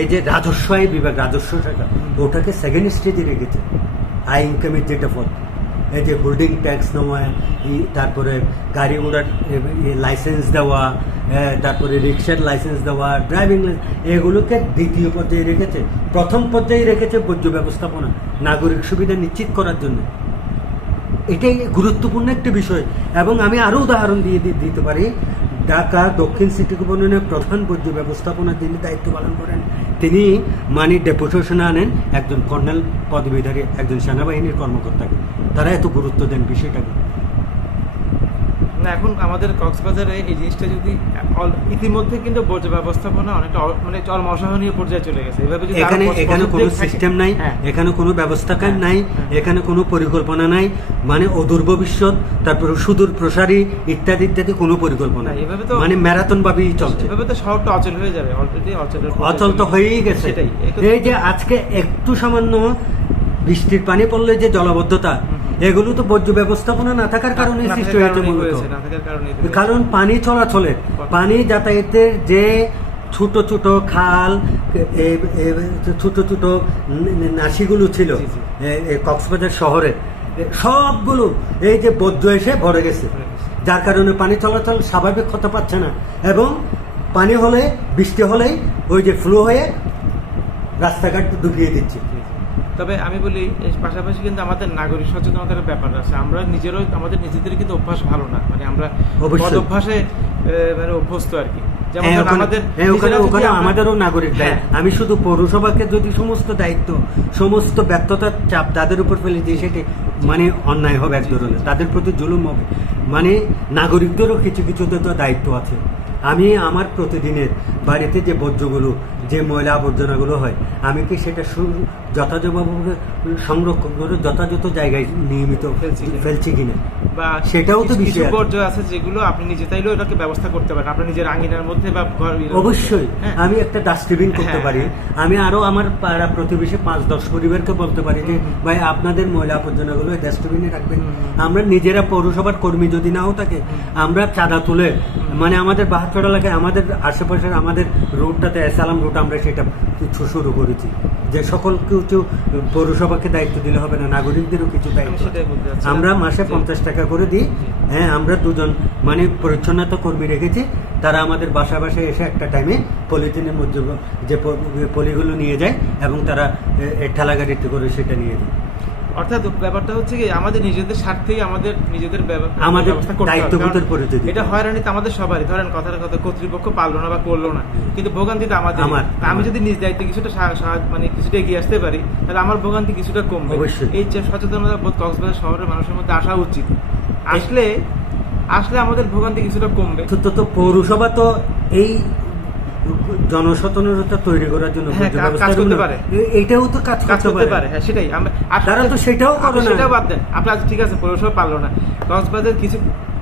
এই যে রাজস্ব আয় বিভাগ, রাজস্ব শাখা, ওটাকে সেকেন্ড স্টেজে রেখেছে। আয় ইনকামের যেটা পথ, এই যে হোল্ডিং ট্যাক্স নেওয়া, তারপরে গাড়ি ঘোড়ার লাইসেন্স দেওয়া, তারপরে রিক্সার লাইসেন্স দেওয়া, ড্রাইভিং লাইসেন্স, এগুলোকে দ্বিতীয় পর্যায়ে রেখেছে। প্রথম পর্যায়ে রেখেছে বর্জ্য ব্যবস্থাপনা, নাগরিক সুবিধা নিশ্চিত করার জন্য। এটাই গুরুত্বপূর্ণ একটা বিষয়। এবং আমি আরও উদাহরণ দিয়ে দিতে পারি। ঢাকা দক্ষিণ সিটি কর্পোরেশনের প্রধান বর্জ্য ব্যবস্থাপনার যিনি দায়িত্ব পালন করেন, তিনি মানে ডেপুটেশনে আনেন একজন কর্নেল পদবীধারী একজন সেনাবাহিনীর কর্মকর্তাকে। তারা এত গুরুত্ব দেন বিষয়টাকে। না, এখন আমাদের কক্সবাজারে এই জিনিসটা যদি ইতিমধ্যে কিন্তু বর্জ্য ব্যবস্থাপনা অনেকটা মানে চরম অসহনীয় পর্যায়ে চলে গেছে। এভাবে যদি এখানে কোনো সিস্টেম নাই, এখানে কোনো ব্যবস্থা নাই, এখানে কোনো পরিকল্পনা নাই। মানে অদূর ভবিষ্যৎ, তারপরে সুদূর প্রসারী ইত্যাদি ইত্যাদি কোনো পরিকল্পনা, এভাবে তো মানে ম্যারাথন ভাবেই চলছে। এভাবে তো শহরটা অচল হয়ে যাবে, অলরেডি অচল তো হয়েই গেছে। সেটাই, এই যে আজকে একটু সামান্য বৃষ্টির পানি পড়লে যে জলাবদ্ধতা, এগুলো তো বর্জ্য ব্যবস্থাপনা না থাকার কারণে সৃষ্টি হয়েছে। কারণ পানি চলাচলের, পানি যাতায়াতের যে ছোট ছোট খাল, ছোট ছোট নাসিগুলো ছিল কক্সবাজার শহরে, সবগুলো এই যে বর্জ্য এসে ভরে গেছে, যার কারণে পানি চলাচল স্বাভাবিক হতে পারছে না। এবং পানি হলে, বৃষ্টি হলেই ওই যে ফ্লো হয়ে রাস্তাঘাট ডুবিয়ে দিচ্ছে। তবে আমি বলি, এর পাশাপাশি কিন্তু আমাদের নাগরিক সচেতনতার ব্যাপার আছে। আমরা নিজেরও, আমাদের নিজেদের কিন্তু অভ্যাস ভালো না, মানে আমরা অভ্যাসে মানে অভ্যস্ত আর কি। আমাদেরও নাগরিক দায়িত্ব। আমি শুধু পৌরসভাকে যদি সমস্ত দায়িত্ব, সমস্ত ব্যর্থতার চাপ তাদের উপর ফেলে দিই, সেটি মানে অন্যায় হবে এক ধরনের, তাদের প্রতি জুলুম হবে। মানে নাগরিকদেরও কিছু কিছু তো দায়িত্ব আছে। আমি আমার প্রতিদিনের বাড়িতে যে বর্জ্যগুলো, যে ময়লা আবর্জনাগুলো হয়, আমি কি সেটা যথাযথভাবে সংরক্ষণ করে যথাযথ জায়গায় নিয়মিত ফেলছি কিনা, বা সেটাও তো বিষয়। বর্জ্য আছে যেগুলো আপনি নিজে চাইলেও এটাকে ব্যবস্থা করতে পারেন আপনার নিজের আঙিনার মধ্যে বা অবশ্যই। আমি একটা ডাস্টবিন করতে পারি। আমি আরো আমার পাড়া প্রতিবেশী 5-10 পরিবারকে বলতে পারি যে ভাই আপনাদের ময়লা আবর্জনাগুলো ডাস্টবিনে রাখবেন। আমরা নিজেরা পৌরসভার কর্মী যদি নাও থাকে, আমরা চাঁদা তুলে, মানে আমাদের 72 এলাকায় আমাদের আশেপাশের আমাদের রুটটাতে সালাম রুট, আমরা সেটা শুরু করেছি যে সকল কিছু পৌরসভাকে দায়িত্ব দিলে হবে না, নাগরিকদেরও কিছু দায়িত্ব। আমরা মাসে 50 টাকা করে দিই। হ্যাঁ, আমরা দুজন মানে পরিচ্ছন্নতা কর্মী রেখেছি, তারা আমাদের বাসায় এসে একটা টাইমে পলিথিনের মধ্যে যে পলিগুলো নিয়ে যায় এবং তারা ঠেলা গাড়িতে করে সেটা নিয়ে যায়। অর্থাৎ ব্যাপারটা হচ্ছে কি, আমাদের নিজেদের স্বার্থেই আমাদের নিজেদের ব্যবস্থা দায়িত্ববোধের পরিচয়। এটা হয়রানি তো আমাদের সবারই। ধরেন কথার কথা, কর্তৃপক্ষ পারলো না বা করলো না, কিন্তু ভোগান্তিটা আমাদের। আমি যদি নিজ দায়িত্বে কিছুটা মানে কিছুটা এগিয়ে আসতে পারি, তাহলে আমার ভোগান্তি কিছুটা কমবে। এই যে সচেতনতা বোধ কক্সবাজার শহরের মানুষের মধ্যে আসা উচিত। আসলে আমাদের ভোগান্তি কিছুটা কমবে। তো পৌরসভা তো এই জনসচেতনতা তৈরি করার জন্য কাজ করতে পারে, এটাও তো কাজ করতে পারে। হ্যাঁ, সেটাই। তারা তো সেটাও করে না, সেটাও বাদ দেন। আপনার ঠিক আছে, পৌরসভা পারলো না, কক্সবাজার কিছু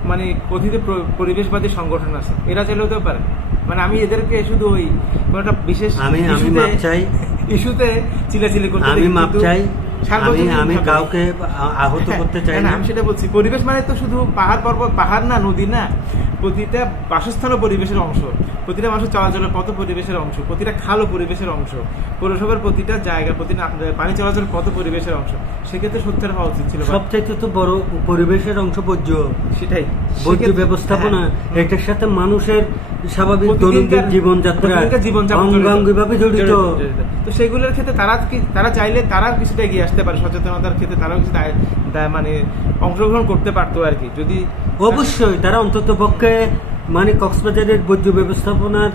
মানে কথিত পরিবেশবাদী সংগঠন আছে, এরা চাইলে হতে পারে। মানে আমি এদেরকে শুধু ওই কোনো একটা বিশেষ আমি মাপ চাই, ইস্যুতে চিলাচিলি করতে আমি দেখি, মাপ কিন্তু চাই, আমি সার্বজনীনভাবে- কাউকে আহত করতে চাই না। আমি সেটা বলছি, পরিবেশ মানে তো শুধু পাহাড় পর্বত, পাহাড় না, নদী না, প্রতিটা বাসস্থানও পরিবেশের অংশ, প্রতিটা মানুষের চলাচলের পথ পরিবেশের অংশ, প্রতিটা খালও পরিবেশের অংশ, পৌরসভার প্রতিটা জায়গা, প্রতিটা পানি চলাচলের পথ পরিবেশের অংশ। সেক্ষেত্রে সত্যের হওয়া উচিত ছিল। সবচাইতে তো বড় পরিবেশের অংশ বর্জ্য সেটাই বর্জ্য সেক্ষেত্রে- ব্যবস্থাপনা, হ্যাঁ। এটার সাথে মানুষের স্বাভাবিক প্রতিদিনকার- দৈনন্দিন জীবনযাত্রা প্রতিদিনকার জীবনযাপন অঙ্গাঙ্গিভাবে জড়িত। তো সেগুলোর ক্ষেত্রে তারা চাইলে তারা কিছুটা এগিয়ে আসতে পারে, সচেতনতার ক্ষেত্রে তারাও কিছু মানে অংশগ্রহণ করতে পারতো আর কি, যদি অবশ্যই তারা অন্তত পক্ষে মানে কক্সবাজারের বর্জ্য ব্যবস্থাপনার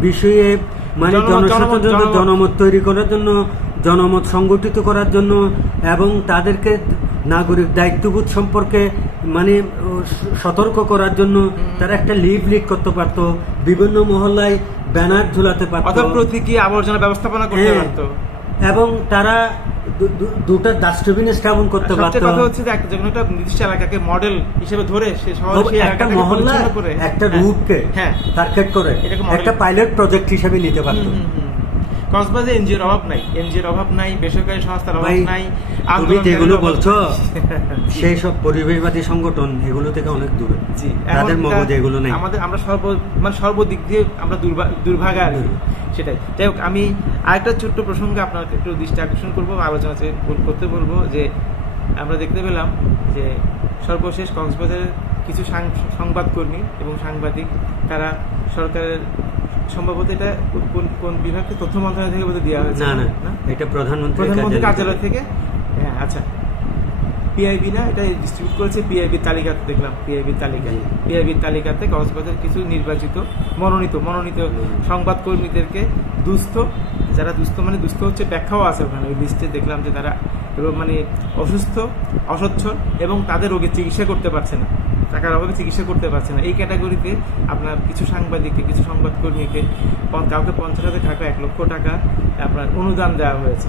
বিষয়ে মানে জনসচেতনতা, জনমত তৈরি করার জন্য, জনমত সংগঠিত করার জন্য এবং তাদেরকে নাগরিক দায়িত্ববোধ সম্পর্কে মানে সতর্ক করার জন্য তারা একটা লিফলেট করতে পারতো, বিভিন্ন মহল্লায় ব্যানার ঝুলাতে পারতো, অথবা প্রতীকী আবর্জনা ব্যবস্থাপনা করতে হ্যাঁ। পারতো। এবং তারা দুটো ডাস্টবিন স্থাপন করতে সবচেয়ে পারতো। কথা হচ্ছে যে যে কোনো একটা নির্দিষ্ট এলাকাকে মডেল হিসেবে ধরে সে শহরে সেই একটা এলাকাটাকে মহল্লা, পরিচ্ছন্ন করে, একটা হ্যাঁ, রুটকে হ্যাঁ টার্গেট করে এটাকে model- একটা পাইলট প্রজেক্ট হিসেবে নিতে পারতো। কক্সবাজারে এনজিওর অভাব নাই, এনজিওর অভাব নাই, বেসরকারি সংস্থার অভাব ভাই, নাই, তুমি আন্দোলনকারীর যেগুলো অভাব বলছো নাই। সেই সব পরিবেশবাদী সংগঠন এগুলো থেকে অনেক দূরে, জি, তাদের এখন মগজে এগুলো নেই। আমরা সর্বদিক দিয়ে আমরা দুর্ভাগা আর কি। সেটাই। যাই হোক, আমি আরেকটা ছোট্ট প্রসঙ্গে আপনাকে একটু দৃষ্টি আকর্ষণ করবো, আলোচনা করতে বলবো যে আমরা দেখতে পেলাম যে সর্বশেষ কক্সবাজারের কিছু সংবাদকর্মী এবং সাংবাদিক তারা সরকারের, সম্ভবত এটা কোন বিভাগকে, তথ্য মন্ত্রণালয় থেকে বোধহয় দেওয়া হয়েছে, না, এটা প্রধানমন্ত্রীর প্রধানমন্ত্রী কার্যালয় কার্যালয় থেকে। হ্যাঁ, আচ্ছা, পিআইবি না, এটা ডিস্ট্রিবিউট করেছে পিআইবির তালিকাতে, দেখলাম পিআইবির তালিকায়, পিআইবির তালিকাতে কক্সবাজার কিছু নির্বাচিত মনোনীত সংবাদকর্মীদেরকে যারা দুস্থ হচ্ছে, ব্যাখ্যাও আছে ওখানে ওই লিস্টে, দেখলাম যে তারা মানে অসুস্থ, অসচ্ছল এবং তাদের রোগের চিকিৎসা করতে পারছে না, টাকার অভাবে চিকিৎসা করতে পারছে না। এই ক্যাটাগরিতে আপনার কিছু সাংবাদিককে, কিছু সংবাদকর্মীকে কাউকে 50,000 টাকা, 1 লক্ষ টাকা আপনার অনুদান দেওয়া হয়েছে।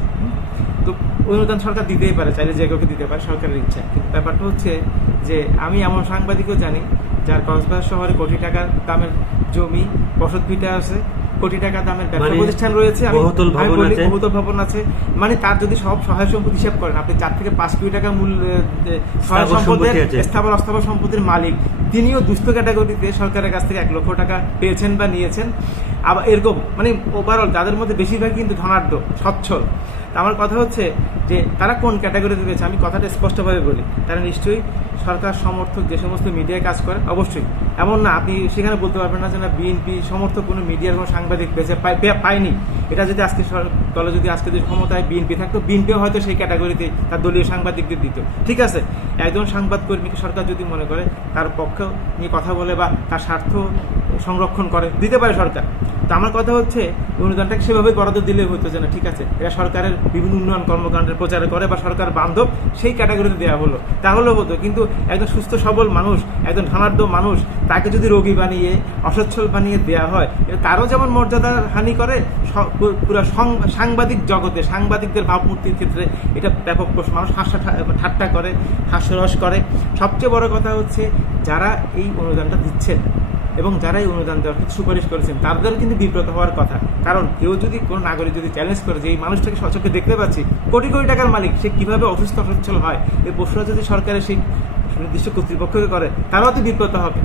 তো অনুদান সরকার দিতেই পারে, চাইলে যে কাউকে দিতে পারে, সরকারের ইচ্ছা। কিন্তু ব্যাপারটা হচ্ছে যে আমি এমন সাংবাদিকও জানি যার কক্সবাজার শহরে কোটি টাকার দামের জমি, বসত ভিটা আছে, কোটি টাকা দামের ব্যবসা প্রতিষ্ঠান রয়েছে, বহুতল ভবন আছে। মানে তার যদি সব সহায় সম্পত্তি হিসাব করেন, আপনি 4 থেকে 5 কোটি টাকা মূল্য সহায় সম্পদের, স্থাবর অস্থাবর সম্পত্তির মালিক, তিনিও দুস্থ ক্যাটাগরিতে সরকারের কাছ থেকে 1 লক্ষ টাকা পেয়েছেন বা নিয়েছেন। আবার এরকম মানে ওভারঅল তাদের মধ্যে বেশিরভাগ কিন্তু ধনাঢ্য, সচ্ছল। আমার কথা হচ্ছে যে তারা কোন ক্যাটাগরিতে রয়েছে, আমি কথাটা স্পষ্টভাবে বলি, তারা নিশ্চয়ই সরকার সমর্থক যে সমস্ত মিডিয়ায় কাজ করে, অবশ্যই এমন না আপনি সেখানে বলতে পারবেন না যে না বিএনপি সমর্থক কোনো মিডিয়ার কোনো সাংবাদিক পায়নি। এটা যদি আজকে দলে যদি ক্ষমতায় বিএনপি থাকতো, বিএনপিও হয়তো সেই ক্যাটাগরিতে তার দলীয় সাংবাদিকদের দিত। ঠিক আছে, একজন সাংবাদকর্মীকে সরকার যদি মনে করে তার পক্ষ নিয়ে কথা বলে বা তার স্বার্থ সংরক্ষণ করে, দিতে পারে সরকার। তো আমার কথা হচ্ছে অনুদানটাকে সেভাবে বরাদ্দ দিলে হতো যে না ঠিক আছে, এটা সরকারের বিভিন্ন উন্নয়ন কর্মকাণ্ডের প্রচার করে বা সরকার বান্ধব সেই ক্যাটাগরিতে দেওয়া হলো, তাহলেও হতো। কিন্তু একজন সুস্থ সবল মানুষ, একজন ধনাঢ্য মানুষ, তাকে যদি রোগী বানিয়ে, অসচ্ছল বানিয়ে দেওয়া হয়, এটা তারও যেমন মর্যাদার হানি করে, পুরো সাংবাদিক জগতে, সাংবাদিকদের ভাবমূর্তির ক্ষেত্রে এটা ব্যাপক প্রশ্ন। মানুষ ঠাট্টা করে, হাস্যরস করে। সবচেয়ে বড় কথা হচ্ছে যারা এই অনুদানটা দিচ্ছেন এবং যারা এই অনুদান দেওয়ার সুপারিশ করেছেন, তাদের কিন্তু বিব্রত হওয়ার কথা। কারণ কেউ যদি, কোনো নাগরিক যদি চ্যালেঞ্জ করে যে এই মানুষটাকে সচক্ষে দেখতে পাচ্ছি, কোটি কোটি টাকার মালিক, সে কীভাবে অসুস্থ অসচ্ছল হয়, এই প্রশ্নটা যদি সরকারের সেই নির্দিষ্ট কর্তৃপক্ষকে করে, তারাও তো বিব্রত হবে,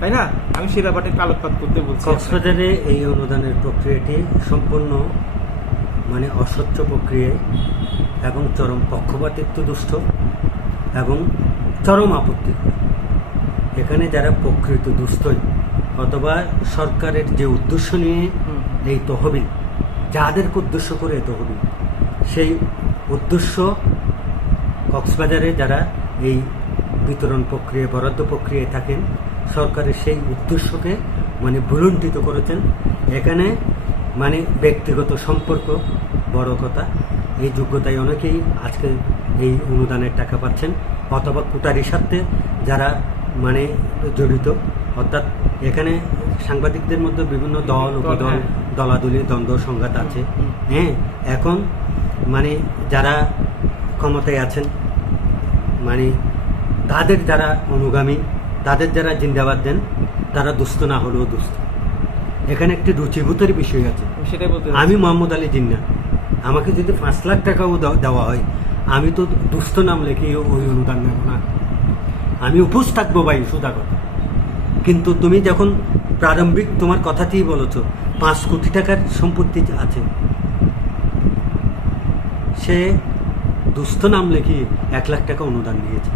তাই না? আমি সেই ব্যাপারটা একটু আলোকপাত করতে বলছি। কক্সবাজারে এই অনুদানের প্রক্রিয়াটি সম্পূর্ণ মানে অস্বচ্ছ প্রক্রিয়ায় এবং চরম পক্ষপাতিত্ব দুষ্ট এবং চরম আপত্তি। এখানে যারা প্রকৃত দুস্থই অথবা সরকারের যে উদ্দেশ্য নিয়ে এই তহবিল, যাদেরকে উদ্দেশ্য করে এই তহবিল, সেই উদ্দেশ্য কক্সবাজারে যারা এই বিতরণ প্রক্রিয়া, বরাদ্দ প্রক্রিয়ায় থাকেন, সরকারের সেই উদ্দেশ্যকে মানে ভুলুণ্ঠিত করেছেন। এখানে মানে ব্যক্তিগত সম্পর্ক বড় কথা, এই যোগ্যতায় অনেকেই আজকে এই অনুদানের টাকা পাচ্ছেন, অথবা কোটারি স্বার্থে যারা মানে জড়িত। অর্থাৎ এখানে সাংবাদিকদের মধ্যে বিভিন্ন দল উপদল, দলাদলি, দ্বন্দ্ব সংঘাত আছে। হ্যাঁ, এখন মানে যারা ক্ষমতায় আছেন, মানে তাদের যারা অনুগামী তাদের যারা জিন্দাবাদ দেন তারা দুস্থ না হলেও দুস্থ। এখানে একটি রুচিবোধের বিষয় আছে। সেটাই বলতে আমি মোহাম্মদ আলী জিন্না, আমাকে যদি 5 লাখ টাকাও দেওয়া হয়, আমি তো দুস্থ নাম লেখে ওই অনুদান নেব না, আমি উপোস থাকবো ভাই, সোজা কথা। কিন্তু তুমি যখন প্রারম্ভিক তোমার কথাতেই বলেছো 5 কোটি টাকার সম্পত্তি আছে, সে দুস্থ নাম লেখিয়ে 1 লাখ টাকা অনুদান দিয়েছে।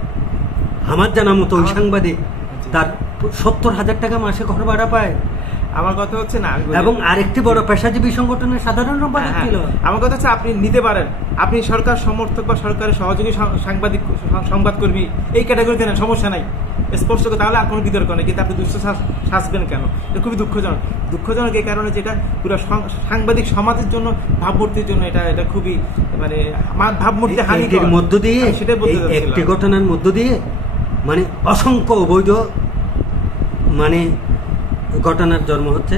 আমার জানা মতো ওই সাংবাদিক তার 70,000 টাকা মাসে ঘর ভাড়া পায়। আমার কথা হচ্ছে না, এবং আরেকটি বড় পেশাজীবী সংগঠনের সাধারণ সম্পাদক ছিল। আমার কথা হচ্ছে আপনি নিতে পারেন, আপনি সরকার সমর্থক বা সরকারের সহযোগী সাংবাদিক সংবাদকর্মী এই ক্যাটাগরিতে নেন, সমস্যা নাই, স্পষ্ট করে, তাহলে আর কোনো বিতর্ক নেই। কিন্তু আপনি দুষ্ট শাসবেন কেন? এটা খুবই দুঃখজনক। দুঃখজনক এই কারণে যেটা পুরো সাংবাদিক সমাজের জন্য, ভাবমূর্তির জন্য এটা খুবই মানে ভাবমূর্তি হানি। এর মধ্য দিয়ে সেটাই বলতে চাচ্ছিলাম, একটি ঘটনার মধ্য দিয়ে মানে অসংখ্য অবৈধ মানে ঘটনার জন্ম হচ্ছে।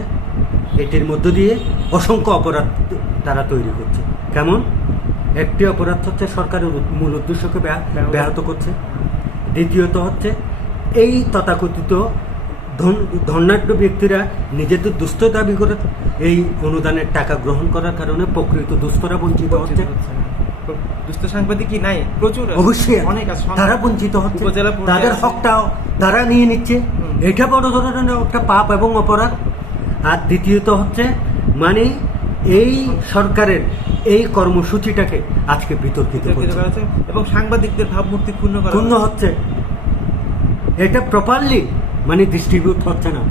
এটির মধ্য দিয়ে অসংখ্য অপরাধ তারা তৈরি করছে। কেমন? একটি অপরাধ হচ্ছে সরকারের মূল উদ্দেশ্যকে ব্যাহত করছে। দ্বিতীয়ত হচ্ছে এই তথাকথিত ধনাঢ্য ব্যক্তিরা নিজেদের দুস্থ দাবি করে এই অনুদানের টাকা গ্রহণ করার কারণে প্রকৃত দুস্থরা বঞ্চিত হচ্ছে। দুস্থ সাংবাদিক কি নাই? প্রচুর, অবশ্যই অনেক আছে, তারা বঞ্চিত হচ্ছে, উপজেলা তাদের হকটাও তারা নিয়ে নিচ্ছে। এটা বড় ধরনের একটা পাপ এবং অপরাধ। আর দ্বিতীয়ত হচ্ছে মানে এই সরকারের এই কর্মসূচিটাকে আজকে বিতর্কিত করছে এবং সাংবাদিকদের ভাবমূর্তি ক্ষুণ্ণ হচ্ছে। এটা প্রপারলি মানে ডিস্ট্রিবিউট হচ্ছে না।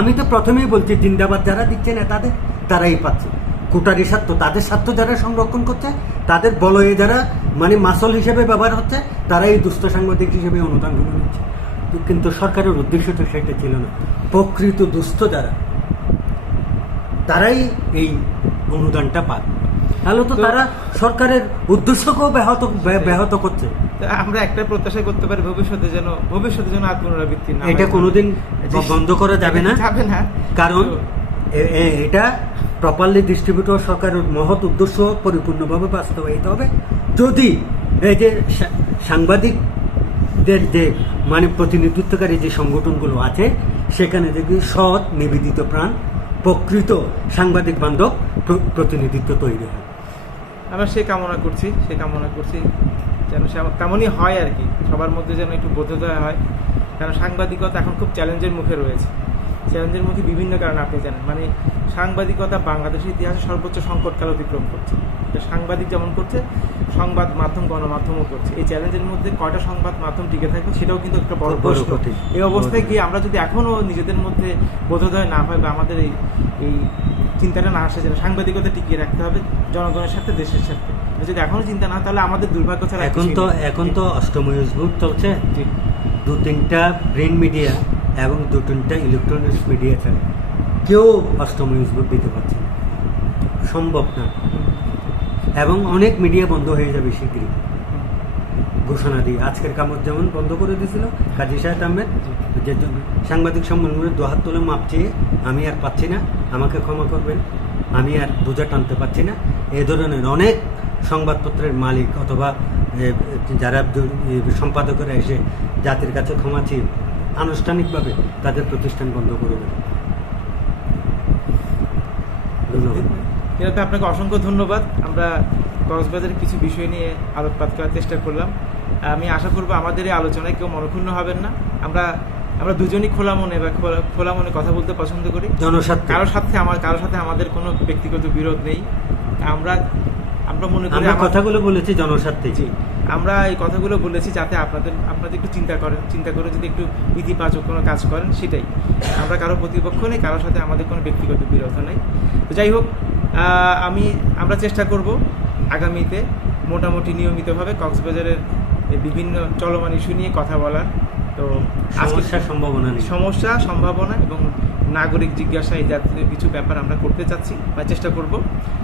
আমি তো প্রথমেই বলছি, জিন্দাবাদ যারা দিচ্ছে নেতাদের, তারাই পাচ্ছে কোটারি স্বার্থ, তাদের স্বার্থ যারা সংরক্ষণ করছে, তাদের বলয়ে যারা মানে মাসল হিসেবে ব্যবহার হচ্ছে, তারাই দুস্থ সাংবাদিক হিসেবে অনুদানগুলো নিচ্ছে। কিন্তু সরকারের উদ্দেশ্য তো সেটা ছিল না। প্রকৃত দুস্থ যারা, তারাই এই অনুদানটা পায়। তাহলে তো তারা সরকারের উদ্দেশ্যকেও ব্যাহত করছে। আমরা একটা প্রত্যাশা করতে পারি, ভবিষ্যতে যেন আর পুনরাবৃত্তি না, এটা কোনোদিন বন্ধ করা যাবে না। কারণ এটা প্রপারলি ডিস্ট্রিবিউটর সরকারের মহৎ উদ্দেশ্য পরিপূর্ণভাবে বাস্তবায়িত হবে যদি এই যে সাংবাদিকদের যে মানে প্রতিনিধিত্বকারী যে সংগঠনগুলো আছে, সেখানে দেখি সৎ নিবেদিত প্রাণ প্রকৃত সাংবাদিক বান্ধব প্রতিনিধিত্ব তৈরি হয়। আমরা সে কামনা করছি যেন তেমনই হয় আর কি, সবার মধ্যে যেন একটু বোধোদয় হয়। কারণ সাংবাদিকতা এখন খুব চ্যালেঞ্জের মুখে রয়েছে। চ্যালেঞ্জের মুখে বিভিন্ন কারণে, আপনি জানেন, মানে সাংবাদিকতা বাংলাদেশের ইতিহাসে সর্বোচ্চ সংকটকাল অতিক্রম করছে। সাংবাদিক যেমন করছে, সংবাদ মাধ্যম, গণমাধ্যমও করছে। এই চ্যালেঞ্জের মধ্যে কয়টা সংবাদ মাধ্যম টিকে থাকবে, সেটাও কিন্তু একটা বড় প্রশ্ন। এই অবস্থায় গিয়ে আমরা যদি এখনও নিজেদের মধ্যে বোধোদয় না হয় বা আমাদের এই চিন্তাটা না আসে, যেন সাংবাদিকতা টিকিয়ে রাখতে হবে জনগণের সাথে, দেশের সাথে, যদি এখনো চিন্তা না, তাহলে আমাদের দুর্ভাগ্য ছাড়া। এখন তো অষ্টম ইউজবুক চলছে, 2-3টা প্রিন্ট মিডিয়া এবং 2-3টা ইলেকট্রনিক্স মিডিয়া ছাড়া কেউ অষ্টম ইউজবুক দিতে পারছে না, সম্ভব না। এবং অনেক মিডিয়া বন্ধ হয়ে যাবে শীঘ্রই ঘোষণা দিয়ে। আজকের কামড় যেমন বন্ধ করে দিয়েছিল কাজী সাহেব আহমেদ, যে সাংবাদিক সম্মেলনে 2 হাত তুলে মাপ চেয়ে, আমি আর পাচ্ছি না, আমাকে ক্ষমা করবেন, আমি আর বোঝা টানতে পারছি না, এই ধরনের অনেক সংবাদপত্রের মালিক অথবা যারা সম্পাদকরা এসে জাতির কাছে ক্ষমা চেয়ে আনুষ্ঠানিকভাবে তাদের প্রতিষ্ঠান বন্ধ করে দেবে। ধন্যবাদ। এটাতে আপনাকে অসংখ্য ধন্যবাদ। আমরা কক্সবাজারের কিছু বিষয় নিয়ে আলোকপাত করার চেষ্টা করলাম। আমি আশা করবো আমাদের এই আলোচনায় কেউ মনক্ষুণ্ণ হবেন না। আমরা দুজনই খোলা মনে কথা বলতে পছন্দ করি। কারোর সাথে আমাদের কোনো ব্যক্তিগত বিরোধ নেই। আমরা মনে করি কথাগুলো বলেছি জনস্বার্থে। আমরা এই কথাগুলো বলেছি যাতে আপনাদের একটু চিন্তা করে যদি একটু ইতিবাচক কোনো কাজ করেন, সেটাই। আমরা কারো প্রতিপক্ষ নেই, কারোর সাথে আমাদের কোনো ব্যক্তিগত বিরোধ নেই। তো যাই হোক, আমরা চেষ্টা করব আগামীতে মোটামুটি নিয়মিতভাবে কক্সবাজারের বিভিন্ন চলমান ইস্যু নিয়ে কথা বলার। তো সমস্যা, সম্ভাবনা এবং নাগরিক জিজ্ঞাসা, এই জাতীয় কিছু ব্যাপার আমরা করতে চাচ্ছি বা চেষ্টা করব,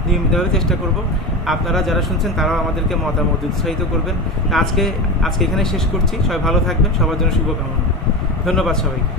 নিয়মিতভাবে চেষ্টা করব। আপনারা যারা শুনছেন তারাও আমাদেরকে মতামত উৎসাহিত করবেন। আজকে এখানে শেষ করছি। সবাই ভালো থাকবেন, সবার জন্য শুভকামনা। ধন্যবাদ সবাইকে।